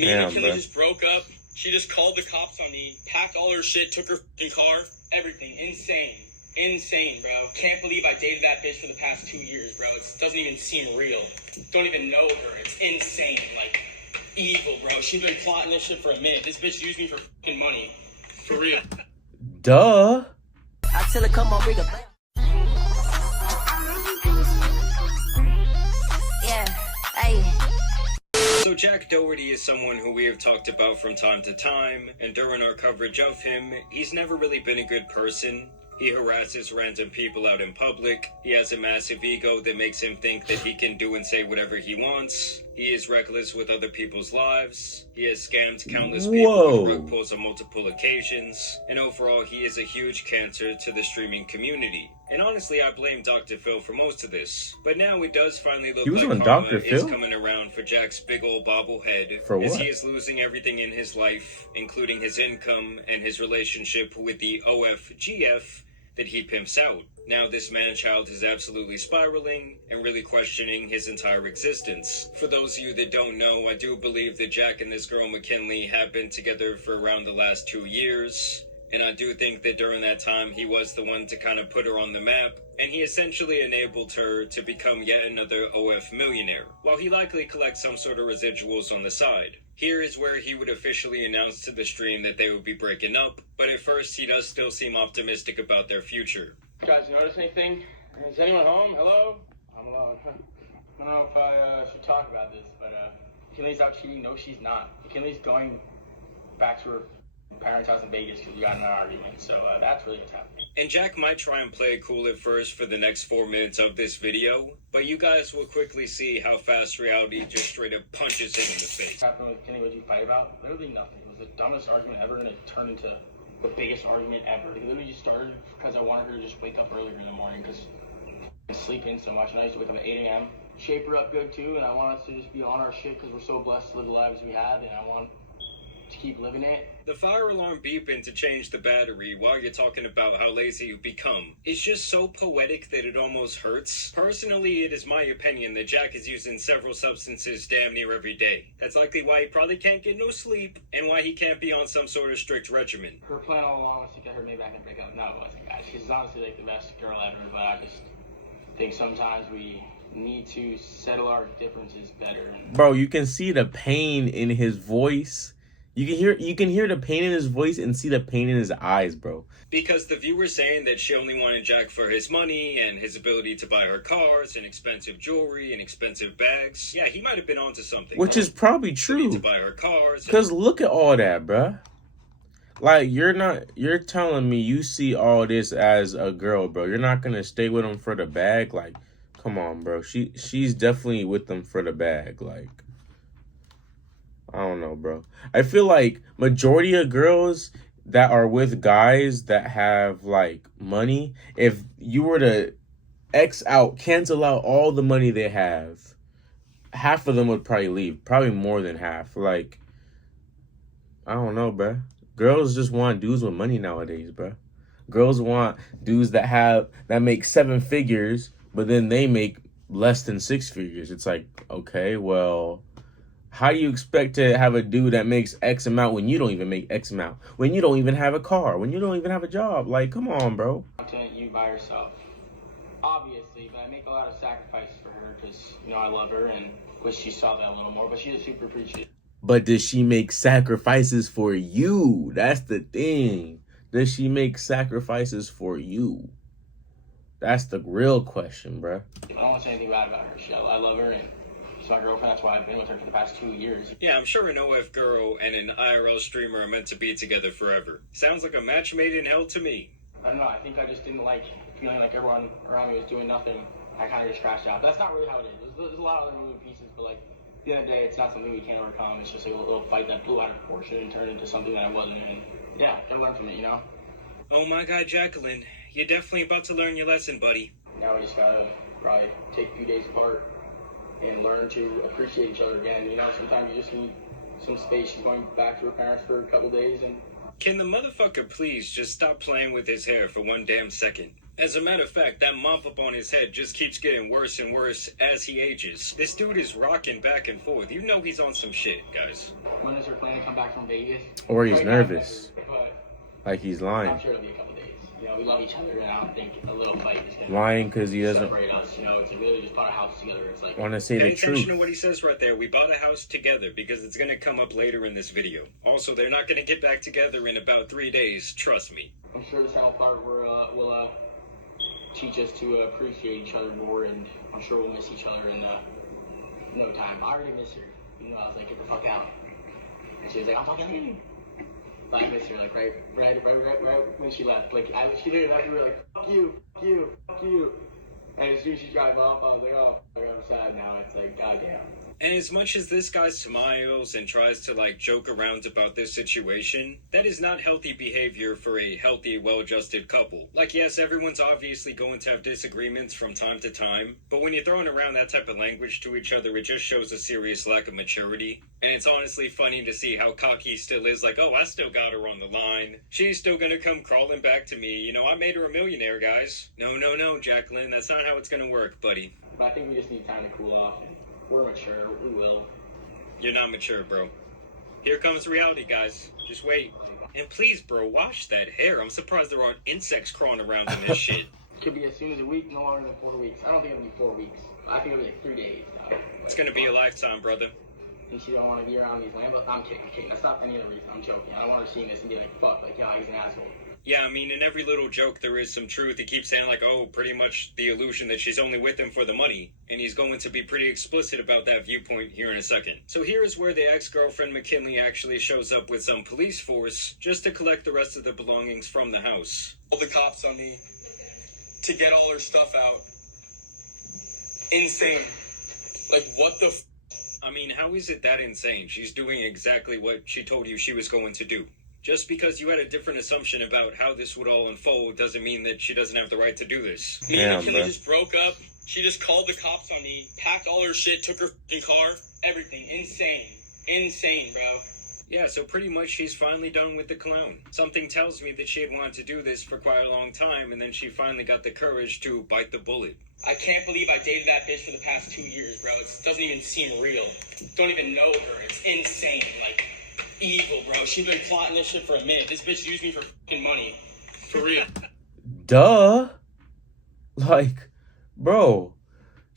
Me and McKinley just broke up. She just called the cops on me, packed all her shit, took her fucking car, everything. Insane, bro. Can't believe I dated that bitch for the past 2 years, bro. It doesn't even seem real. Don't even know her. It's insane. Like, evil, bro. She's been plotting this shit for a minute. This bitch used me for fucking money. For real. Duh. I tell her, come on, bring it back. Yeah, hey. So Jack Doherty is someone who we have talked about from time to time, and during our coverage of him, he's never really been a good person. He harasses random people out in public. He has a massive ego that makes him think that he can do and say whatever he wants. He is reckless with other people's lives. He has scammed countless people with rug pulls on multiple occasions. And overall, he is a huge cancer to the streaming community. And honestly, I blame Dr. Phil for most of this. But now it does finally look like karma is coming around for Jack's big old bobblehead. For what? As he is losing everything in his life, including his income and his relationship with the OFGF that he pimps out. Now this man-child is absolutely spiraling and really questioning his entire existence. For those of you that don't know, I do believe that Jack and this girl McKinley have been together for around the last 2 years. And I do think that during that time, he was the one to kind of put her on the map. And he essentially enabled her to become yet another OF millionaire, while he likely collects some sort of residuals on the side. Here is where he would officially announce to the stream that they would be breaking up, but at first he does still seem optimistic about their future. You guys notice anything? Is anyone home? Hello? I'm alone. I don't know if I should talk about this, but McKinley's out cheating. No, she's not. McKinley's going back to her parents' house in Vegas because we got in an argument, so that's really what's happening. And Jack might try and play it cool at first for the next 4 minutes of this video, but you guys will quickly see how fast reality just straight up punches him in the face. What happened with McKinley? What did you fight about? Literally nothing. It was the dumbest argument ever, and it turned into the biggest argument ever. It literally just started because I wanted her to just wake up earlier in the morning because I sleep in so much, and I used to wake up at 8 a.m., shape her up good too, and I want us to just be on our shit because we're so blessed to live the lives we have, and I want to keep living it. The fire alarm beeping to change the battery while you're talking about how lazy you've become. It's just so poetic that it almost hurts. Personally, it is my opinion that Jack is using several substances damn near every day. That's likely why he probably can't get no sleep and why he can't be on some sort of strict regimen. Her plan all along was to get her maybe back and break up. No, it wasn't, guys. She's honestly like the best girl ever, but I just think sometimes we need to settle our differences better. Bro, you can see the pain in his voice. You can hear the pain in his voice and see the pain in his eyes, bro. Because the viewer's saying that she only wanted Jack for his money and his ability to buy her cars and expensive jewelry and expensive bags. Yeah, he might have been onto something. Which is probably true. To buy her cars. Because look at all that, bro. Like, you're telling me you see all this as a girl, bro. You're not going to stay with him for the bag? Like, come on, bro. She's definitely with them for the bag. Like, I don't know, bro. I feel like majority of girls that are with guys that have, like, money, if you were to cancel out all the money they have, half of them would probably leave. Probably more than half. Like, I don't know, bro. Girls just want dudes with money nowadays, bro. Girls want dudes that make 7 figures, but then they make less than 6 figures. It's like, okay, well, how do you expect to have a dude that makes X amount when you don't even make X amount? When you don't even have a car? When you don't even have a job? Like, come on, bro. Content you by yourself. Obviously, but I make a lot of sacrifices for her because, you know, I love her and wish she saw that a little more, but she is super appreciative. But does she make sacrifices for you? That's the thing. Does she make sacrifices for you? That's the real question, bro. I don't want to say anything bad about her. I love her and she's my girlfriend. That's why I've been with her for the past 2 years. Yeah, I'm sure an OF girl and an IRL streamer are meant to be together forever. Sounds like a match made in hell to me. I don't know. I think I just didn't like feeling like everyone around me was doing nothing. I kind of just crashed out. That's not really how it is. There's a lot of other moving pieces, but like at the end of the day, it's not something we can't overcome. It's just like a little fight that blew out of proportion and turned into something that I wasn't in. Yeah, gotta learn from it, you know? Oh my God, Jacqueline. You're definitely about to learn your lesson, buddy. Now we just gotta probably take a few days apart and learn to appreciate each other again. You know, sometimes you just need some space. She's going back to her parents for a couple days and... Can the motherfucker please just stop playing with his hair for one damn second? As a matter of fact, that mop up on his head just keeps getting worse and worse as he ages. This dude is rocking back and forth. You know he's on some shit, guys. When is her plan to come back from Vegas? Or he's Right nervous. now, but Like he's lying. I'm sure it'll be a couple days. You know, we love each other, and I don't think a little fight is gonna Lying because he doesn't separate us. You know, it's like really just bought a house together. It's like want to say Pay the attention truth. to what he says right there. We bought a house together because it's going to come up later in this video. Also, they're not going to get back together in about 3 days. Trust me. I'm sure this final part will teach us to appreciate each other more, and I'm sure we'll miss each other in no time. I already miss her. You know, I was like, get the fuck out. And she was like, I'm fucking leaving. Like, I miss her, like, right when she left. Like, she literally left, we were like, fuck you. And as soon as she drive off, I was like, oh, I'm sad now. It's like, goddamn. And as much as this guy smiles and tries to like joke around about this situation, that is not healthy behavior for a healthy, well-adjusted couple. Like, yes, everyone's obviously going to have disagreements from time to time, but when you're throwing around that type of language to each other, it just shows a serious lack of maturity. And it's honestly funny to see how cocky he still is, like, oh, I still got her on the line. She's still gonna come crawling back to me. You know, I made her a millionaire, guys. No, Jacqueline, that's not how it's gonna work, buddy. But I think we just need time to cool off. We're mature. We will. You're not mature, bro. Here comes reality, guys. Just wait. And please, bro, wash that hair. I'm surprised there aren't insects crawling around in this shit. Could be as soon as a week, no longer than 4 weeks. I don't think it'll be 4 weeks. I think it'll be like 3 days. It's gonna be a lifetime, brother. And she don't want to be around these Lambos. I'm kidding. That's not any other reason. I'm joking. I don't want her seeing this and be like, fuck, like, yeah, he's an asshole. Yeah, I mean, in every little joke, there is some truth. He keeps saying, like, oh, pretty much the illusion that she's only with him for the money. And he's going to be pretty explicit about that viewpoint here in a second. So here is where the ex-girlfriend McKinley actually shows up with some police force just to collect the rest of the belongings from the house. All the cops on me to get all her stuff out. Insane. Like, what the I mean, how is it that insane? She's doing exactly what she told you she was going to do. Just because you had a different assumption about how this would all unfold doesn't mean that she doesn't have the right to do this. Me and McKinley just broke up. She just called the cops on me, packed all her shit, took her fucking car, everything. Insane, bro. Yeah, so pretty much she's finally done with the clown. Something tells me that she had wanted to do this for quite a long time, and then she finally got the courage to bite the bullet. I can't believe I dated that bitch for the past 2 years, bro. It doesn't even seem real. Don't even know her. It's insane. Like, evil, bro. She's been plotting this shit for a minute. This bitch used me for fucking money. For real. Duh. Like, bro,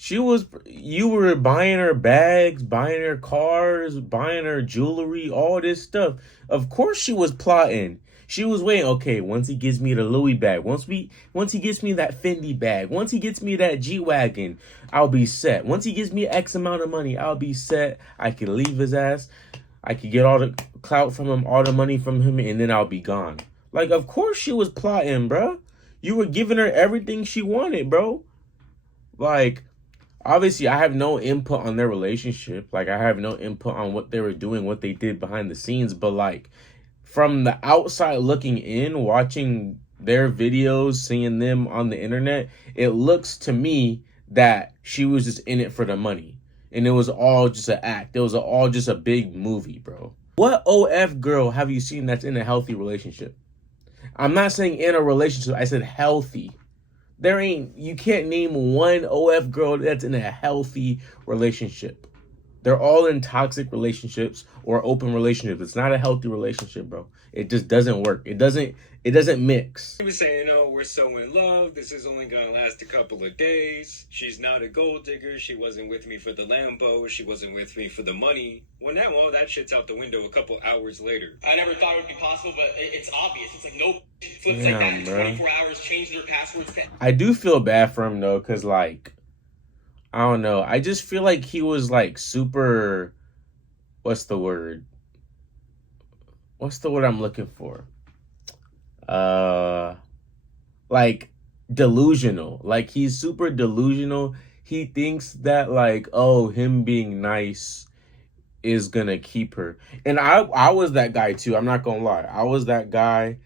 you were buying her bags, buying her cars, buying her jewelry, all this stuff. Of course she was plotting. She was waiting, okay, once he gives me the Louis bag, once he gets me that Fendi bag, once he gets me that G-Wagon, I'll be set. Once he gives me X amount of money, I'll be set. I can leave his ass. I could get all the clout from him, all the money from him, and then I'll be gone. Like, of course she was plotting, bro. You were giving her everything she wanted, bro. Like, obviously, I have no input on their relationship. Like, I have no input on what they were doing, what they did behind the scenes. But, like, from the outside looking in, watching their videos, seeing them on the internet, it looks to me that she was just in it for the money. And it was all just an act. It was all just a big movie, bro. What OF girl have you seen that's in a healthy relationship? I'm not saying in a relationship. I said healthy. You can't name one OF girl that's in a healthy relationship. They're all in toxic relationships or open relationships. It's not a healthy relationship, bro. It just doesn't work. It doesn't mix. He was saying, oh, we're so in love. This is only going to last a couple of days. She's not a gold digger. She wasn't with me for the Lambo. She wasn't with me for the money. Well, now all that shit's out the window a couple hours later. I never thought it would be possible, but it's obvious. It's like, no flips like that in 24 hours, changed their passwords. I do feel bad for him, though, because, like, I don't know. I just feel like he was, like, super... What's the word? What's the word I'm looking for? Like, delusional. Like, he's super delusional. He thinks that, like, oh, him being nice is gonna keep her. And I was that guy, too. I'm not gonna lie. I was that guy.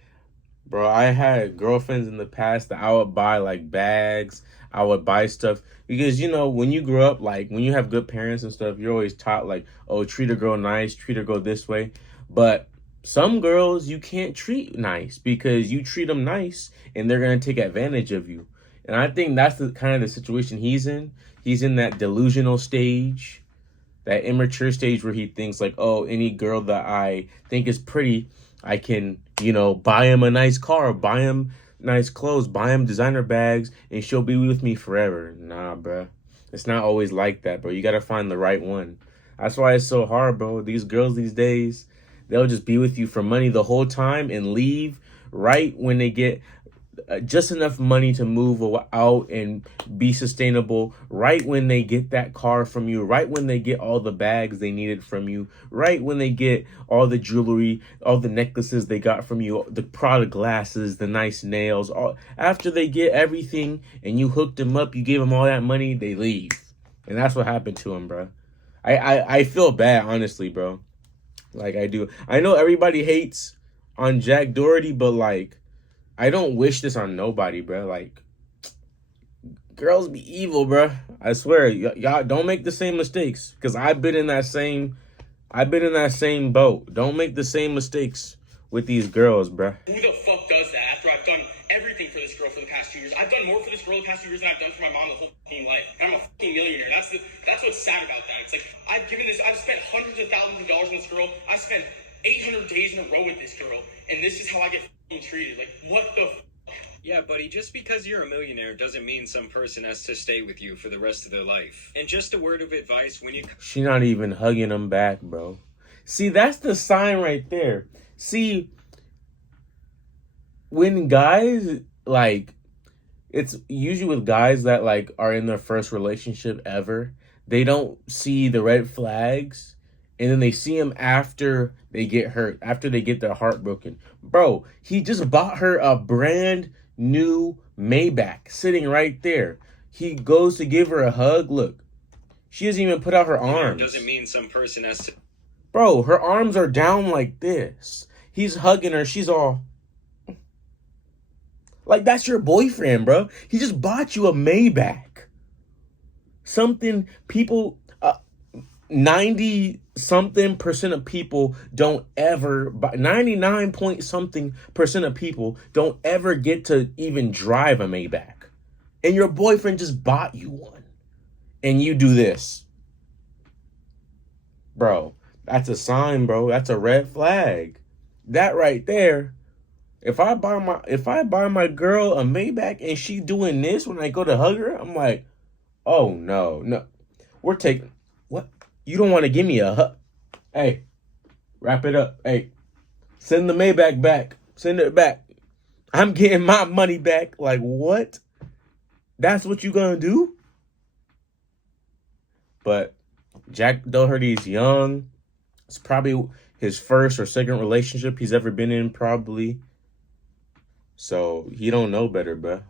Bro, I had girlfriends in the past that I would buy, like, bags. I would buy stuff. Because, you know, when you grow up, like, when you have good parents and stuff, you're always taught, like, oh, treat a girl nice, treat a girl this way. But some girls you can't treat nice because you treat them nice and they're going to take advantage of you. And I think that's the kind of the situation he's in. He's in that delusional stage, that immature stage where he thinks like, oh, any girl that I think is pretty, I can, buy him a nice car, buy him nice clothes, buy him designer bags, and she'll be with me forever. Nah, bro. It's not always like that, bro. You got to find the right one. That's why it's so hard, bro. These girls these days, they'll just be with you for money the whole time and leave right when they get just enough money to move out and be sustainable, right when they get that car from you, right when they get all the bags they needed from you, right when they get all the jewelry, all the necklaces they got from you, the Prada glasses, the nice nails, all after they get everything and you hooked them up, you gave them all that money, they leave. And that's what happened to him, bro. I feel bad, honestly, bro. Like, I do. I know everybody hates on Jack Doherty, but like, I don't wish this on nobody, bro. Like, girls be evil, bro. I swear, y'all don't make the same mistakes. Because I've been in that same boat. Don't make the same mistakes with these girls, bro. Who the fuck does that after I've done everything for this girl for the past 2 years? I've done more for this girl the past 2 years than I've done for my mom the whole fucking life. And I'm a fucking millionaire. That's what's sad about that. It's like, I've spent hundreds of thousands of dollars on this girl. I spent 800 days in a row with this girl. And this is how I get treated. Like, what the Yeah, buddy, just because you're a millionaire doesn't mean some person has to stay with you for the rest of their life. And just a word of advice, when you... She not even hugging him back, bro. See, that's the sign right there. See, when guys, like, it's usually with guys that, like, are in their first relationship ever, they don't see the red flags, and then they see him after they get hurt, after they get their heart broken. Bro, he just bought her a brand new Maybach sitting right there. He goes to give her a hug. Look, she doesn't even put out her arms. Doesn't mean some person has to... Bro, her arms are down like this. He's hugging her. She's all... Like, that's your boyfriend, bro. He just bought you a Maybach. Something people... 90-something% of people don't ever... 99-point-something% of people don't ever get to even drive a Maybach. And your boyfriend just bought you one. And you do this. Bro, that's a sign, bro. That's a red flag. That right there. If I buy my girl a Maybach and she doing this when I go to hug her, I'm like, oh no. We're taking... What? You don't want to give me a hug? Hey, wrap it up. Hey, send the Maybach back. Send it back. I'm getting my money back. Like, what? That's what you gonna do? But Jack Doherty's young. It's probably his first or second relationship he's ever been in, probably. So he don't know better, bruh.